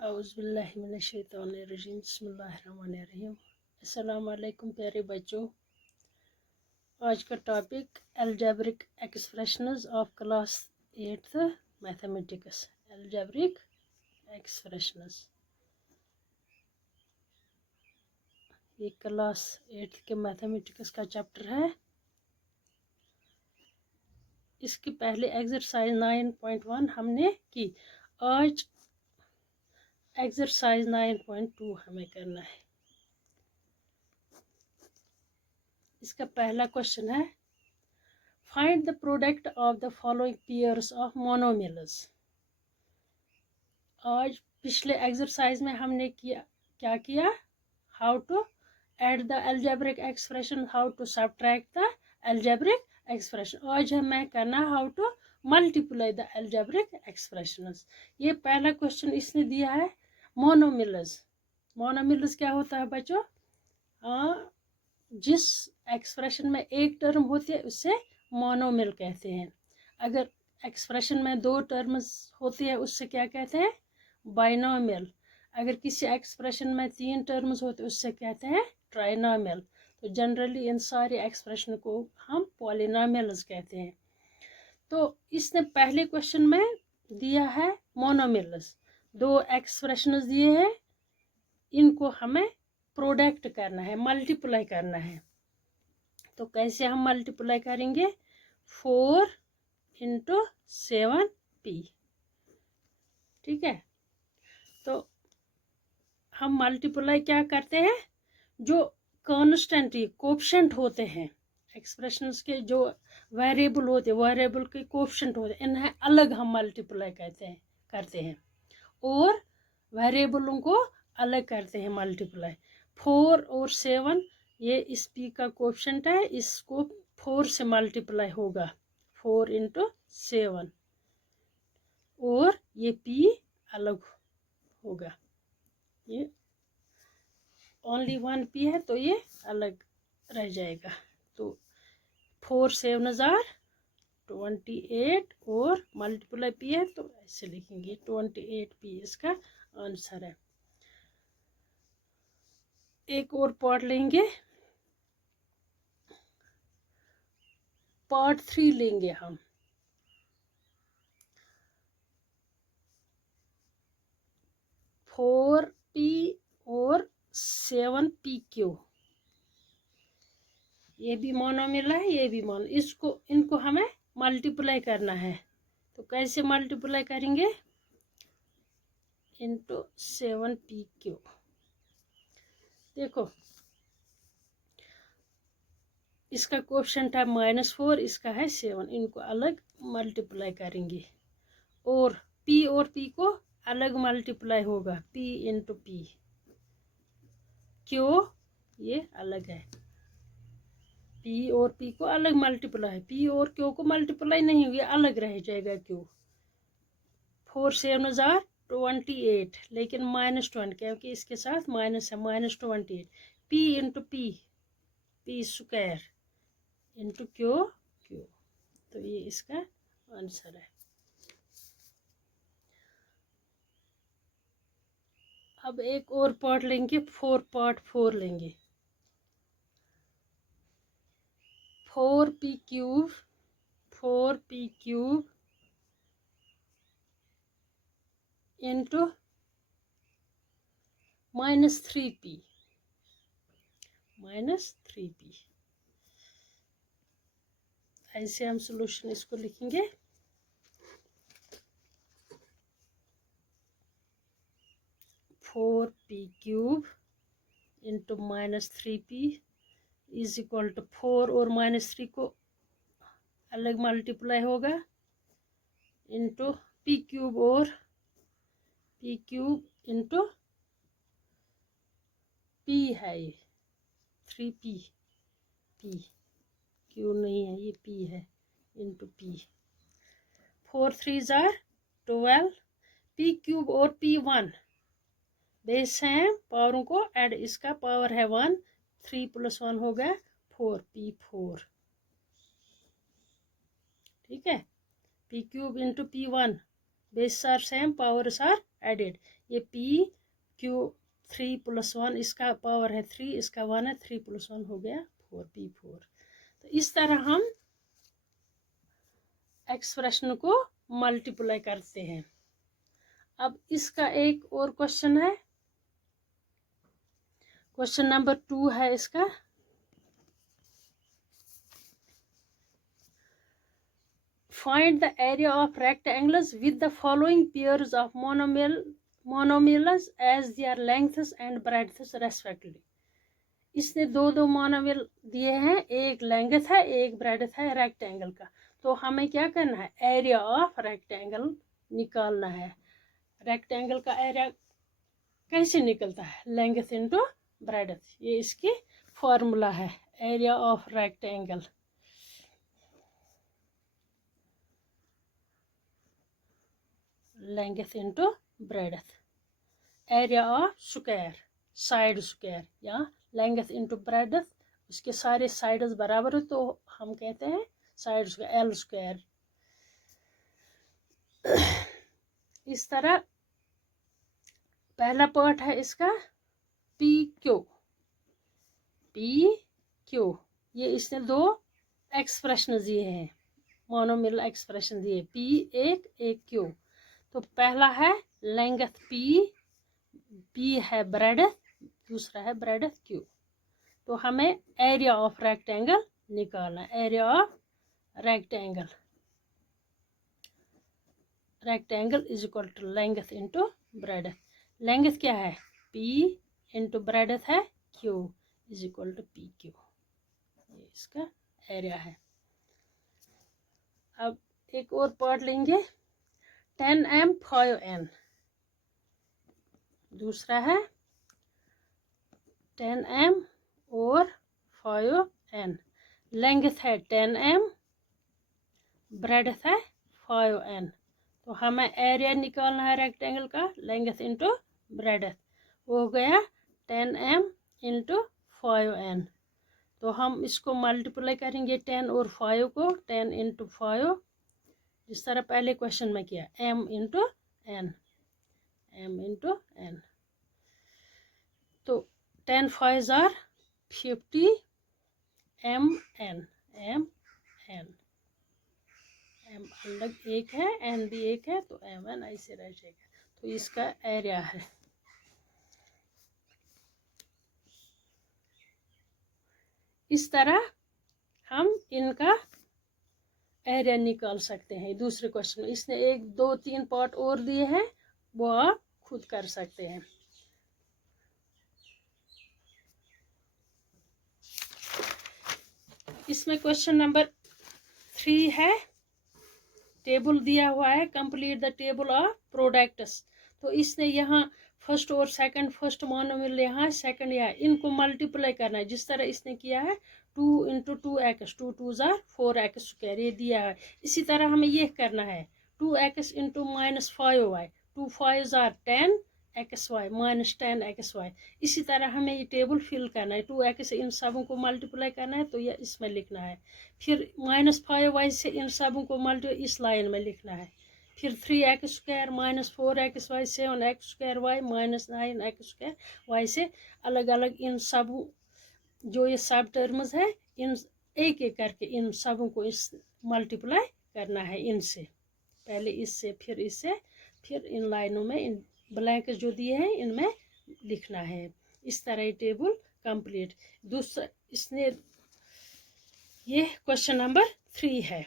औज़ुबिल्लाहिमिनश्शैतानिर्रजीम बिस्मिल्लाहिर्रहमानिर्रहीम। अस्सलाम वालेकुम प्यारे बच्चों। आज का topic algebraic expressions of class 8th mathematics. Algebraic expressions ये क्लास 8th के मैथमेटिक्स का चैप्टर है। इसकी पहले एक्सरसाइज 9.1 हमने की। आज एक्सरसाइज 9.2 हमें करना है। इसका पहला क्वेश्चन है find the product of the following pairs of monomials. आज पिछले एक्सरसाइज में हमने क्या किया, how to add the algebraic expression, how to subtract the algebraic expression. आज हमें करना how to multiply the algebraic expressions. ये पहला क्वेश्चन इसने दिया है मोनोमिल्स। मोनोमिल्स क्या होता है बच्चों? जिस एक्सप्रेशन में एक टर्म होती है उससे मोनोमिल कहते हैं। अगर एक्सप्रेशन में दो टर्म्स होती है उससे क्या कहते हैं? बाइनोमियल। अगर किसी एक्सप्रेशन में तीन टर्म्स होते उससे कहते हैं ट्राइनोमियल। तो जनरली इन सारे एक्सप्रेशन को हम पॉलिनोमियल्स कहते हैं। तो इसने पहले क्वेश्चन में दिया है मोनोमिल्स। दो एक्सप्रेशंस दिए हैं, इनको हमें प्रोडक्ट करना है, मल्टीप्लाई करना है। तो कैसे हम मल्टीप्लाई करेंगे? 4 × 7p। ठीक है, तो हम मल्टीप्लाई क्या करते हैं? जो कांस्टेंट कोएफिशिएंट होते हैं एक्सप्रेशंस के, जो वेरिएबल होते हैं, वेरिएबल के कोएफिशिएंट होते हैं, इन्हें अलग हम मल्टीप्लाई करते हैं और वेरिएबलों को अलग करते हैं मल्टीप्लाई। 4 और 7 ये इस p का कोएफिशिएंट है, इसको 4 से मल्टीप्लाई होगा, 4 × 7, और ये p अलग होगा। ये ओनली 1 p है तो ये अलग रह जाएगा। तो 4 7 28 और मल्टीप्लाई p है तो ऐसे लिखेंगे 28p इसका आंसर है। एक और पार्ट लेंगे, पार्ट 3 लेंगे हम। फोर p और 7pq, ये भी मोनोमिल है, ये भी मोनो। इनको हमें मल्टीप्लाई करना है। तो कैसे मल्टीप्लाई करेंगे? × 7pq। देखो इसका कोएफिशिएंट है -4, इसका है 7, इनको अलग मल्टीप्लाई करेंगे और p को अलग मल्टीप्लाई होगा, p × p। क्यों? ये अलग है, p और p को अलग मल्टीप्लाई है, p और q को मल्टीप्लाई नहीं हुई, अलग रह जाएगा q। 4 7 28, लेकिन -20 क्योंकि इसके साथ माइनस है, -28। p × p square × q। तो ये इसका आंसर है। अब एक और पार्ट लेंगे, पार्ट 4 लेंगे। 4p cube × -3p। ऐसे हम सॉल्यूशन इसको लिखेंगे। (4p³ × -3p) is equal to 4 और -3 को अलग मल्टीप्लाई होगा इंटू p³ और p³ इंटू p है, ये 3p, p q नहीं है, ये p है, इंटू p। 4 3 12, p³ और p1 बेस हैं, पावरों को ऐड, इसका पावर है 1, 3 + 1 हो गया 4, p4। ठीक है, p³ into p1 base are same, powers are added. ये P3 + 1 इसका पावर है 3, इसका 1 है, 3 + 1 हो गया 4, P4। तो इस तरह हम एक्सप्रेशन को मल्टीप्लाई करते हैं। अब इसका एक और क्वेश्चन है, क्वेश्चन नंबर 2 है इसका। Find the area of rectangles with the following pairs of monomials as their lengths and breadths respectively। इसने दो मोनोमियल दिए हैं, एक लेंथ है एक ब्रेडथ है रेक्टेंगल का। तो हमें क्या करना है, एरिया ऑफ रेक्टेंगल निकालना है। रेक्टेंगल का एरिया कैसे निकलता है, लेंथ इनटू ब्रेडथ, ये इसकी फॉर्मूला है area of rectangle. Length into breadth, area of square, side square, या लेंथ इनटू ब्रेडथ, उसके सारे साइड्स बराबर है तो हम कहते हैं साइड स्क्वायर, एल स्क्वायर। इस तरह पहला पार्ट है इसका पी क्यू, ये इसने दो एक्सप्रेशन दिए हैं, मोनोमियल एक्सप्रेशन दिए, पी एक क्यू। तो पहला है लेंथ पी है ब्रेडथ, दूसरा है ब्रेडथ क्यू। तो हमें एरिया ऑफ रेक्टेंगल निकालना, area of rectangle is equal to length into breadth. Length क्या है, पी इनटू ब्रेडथ है Q is equal to P Q, ये इसका एरिया है। अब एक और पार्ट लेंगे, 10m 5n, दूसरा है 10m और 5n। लेंथ है 10m, ब्रेडथ है 5n। तो हमें एरिया निकालना है रेक्टेंगल का, लेंथ इनटू ब्रेडथ, वो हो गया 10m इंटू 5n। तो हम इसको मल्टीप्लाई करेंगे 10 और 5 को, 10 इंटू 5, जिस तरह पहले क्वेश्चन में किया, m इंटू n। तो 10 5 आर 50 mn, m अलग एक है, n भी एक है, तो mn ऐसे रह जाएगा। तो इसका एरिया है। इस तरह हम इनका एरिया निकाल सकते हैं। दूसरे क्वेश्चन में इसने 1 2 3 पार्ट और दिए हैं, वो आप खुद कर सकते हैं। इसमें क्वेश्चन नंबर 3 है, टेबल दिया हुआ है, complete the table of products. तो इसने यहाँ फर्स्ट और सेकंड, फर्स्ट मोनोमियल यहाँ, सेकंड यहाँ, इनको मल्टीप्लाई करना है जिस तरह इसने किया है 2 into 2x, 2 2 jar 4x square, ये दिया है। इसी तरह हमें ये करना है 2x into -5y, 2 5 jar 10xy -10xy। इसी तरह हमें ये टेबल फिल करना है, 2x इन सबों को मल्टीप्लाई करना है, तो ये इसमें लिखना है। फिर -5y से इन सबों को मल्टीप्लाई इस लाइन में लिखना है। फिर 3x square -4xy 7x square y -9x square y से अलग अलग इन सब जो ये सब टर्म्स है, इन एक एक करके इन सबों को इस मल्टीप्लाई करना है इनसे, पहले इससे फिर इससे, फिर इन लाइनों में इन ब्लैंक जो दिए हैं इनमें लिखना है। इस तरह ये टेबल कंप्लीट। दूसरा इसने ये क्वेश्चन नंबर 3 है।